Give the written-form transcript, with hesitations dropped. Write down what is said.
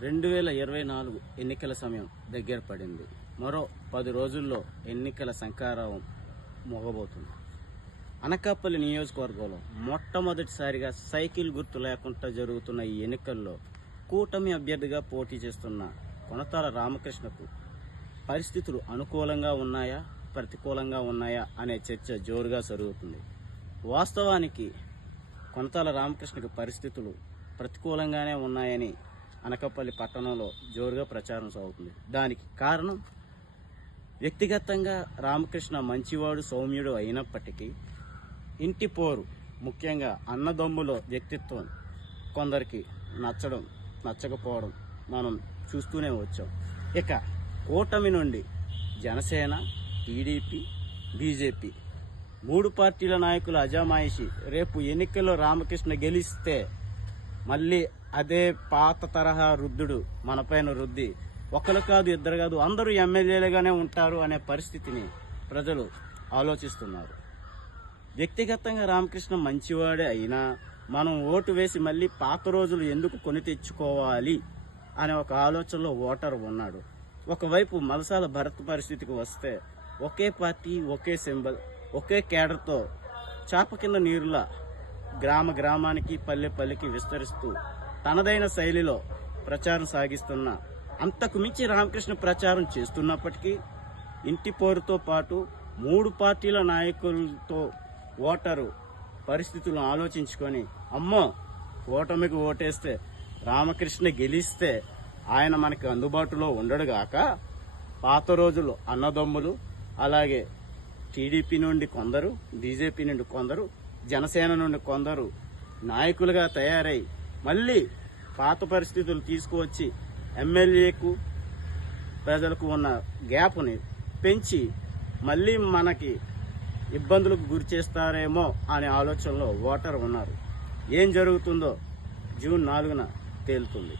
2024 ఎన్నికల సమయం దగ్గర పడింది. మరో 10 రోజుల్లో ఎన్నికల శంఖారావం మోగబోతుంది. అనకాపల్లి నియోజకవర్గంలో మొట్టమొదటిసారిగా సైకిల్ గుర్తు లేకుండా జరుగుతున్న ఈ ఎన్నికల్లో కూటమి అభ్యర్థిగా పోటీ చేస్తున్న కొనతాల రామకృష్ణకు పరిస్థితులు అనుకూలంగా ఉన్నాయా, ప్రతికూలంగా ఉన్నాయా అనే చర్చ జోరుగా జరుగుతుంది. వాస్తవానికి కొనతాల రామకృష్ణకు పరిస్థితులు ప్రతికూలంగానే ఉన్నాయని అనకాపల్లి పట్టణంలో జోరుగా ప్రచారం సాగుతుంది. దానికి కారణం వ్యక్తిగతంగా రామకృష్ణ మంచివాడు, సౌమ్యుడు అయినప్పటికీ ఇంటి పోరు, ముఖ్యంగా అన్నదమ్ముల వ్యక్తిత్వం కొందరికి నచ్చడం, నచ్చకపోవడం మనం చూస్తూనే వచ్చాం. ఇక కూటమి నుండి జనసేన, టీడీపీ, బీజేపీ 3 పార్టీల నాయకుల అజమాయిషి. రేపు ఎన్నికల్లో రామకృష్ణ గెలిస్తే మళ్ళీ అదే పాత తరహా రుద్దుడు మనపైన రుద్ది ఒకరు కాదు, ఇద్దరు కాదు, అందరూ ఎమ్మెల్యేలుగానే ఉంటారు అనే పరిస్థితిని ప్రజలు ఆలోచిస్తున్నారు. వ్యక్తిగతంగా రామకృష్ణ మంచివాడే అయినా మనం ఓటు వేసి మళ్ళీ పాత రోజులు ఎందుకు కొని తెచ్చుకోవాలి అనే ఒక ఆలోచనలో ఓటరు ఉన్నాడు. ఒకవైపు మలసాల భరత్ పరిస్థితికి వస్తే ఒకే పార్టీ, ఒకే సింబల్, ఒకే కేడర్తో చాప కింద నీరులా గ్రామానికి, పల్లెకి విస్తరిస్తూ తనదైన శైలిలో ప్రచారం సాగిస్తున్న, అంతకు మించి రామకృష్ణ ప్రచారం చేస్తున్నప్పటికీ ఇంటి పోరుతో పాటు 3 పార్టీల నాయకులతో ఓటరు పరిస్థితులను ఆలోచించుకొని అమ్మో ఓటమికి ఓటేస్తే రామకృష్ణ గెలిస్తే ఆయన మనకి అందుబాటులో ఉండడుగాక పాత రోజులు అన్నదమ్ములు, అలాగే టీడీపీ నుండి కొందరు, బీజేపీ నుండి కొందరు, జనసేన నుండి కొందరు నాయకులుగా తయారై మళ్ళీ పాత పరిస్థితులు తీసుకువచ్చి ఎమ్మెల్యేకు ప్రజలకు ఉన్న గ్యాప్ని పెంచి మళ్ళీ మనకి ఇబ్బందులకు గురి చేస్తారేమో అనే ఆలోచనలో ఓటర్ ఉన్నారు. ఏం జరుగుతుందో జూన్ 4న తేలుతుంది.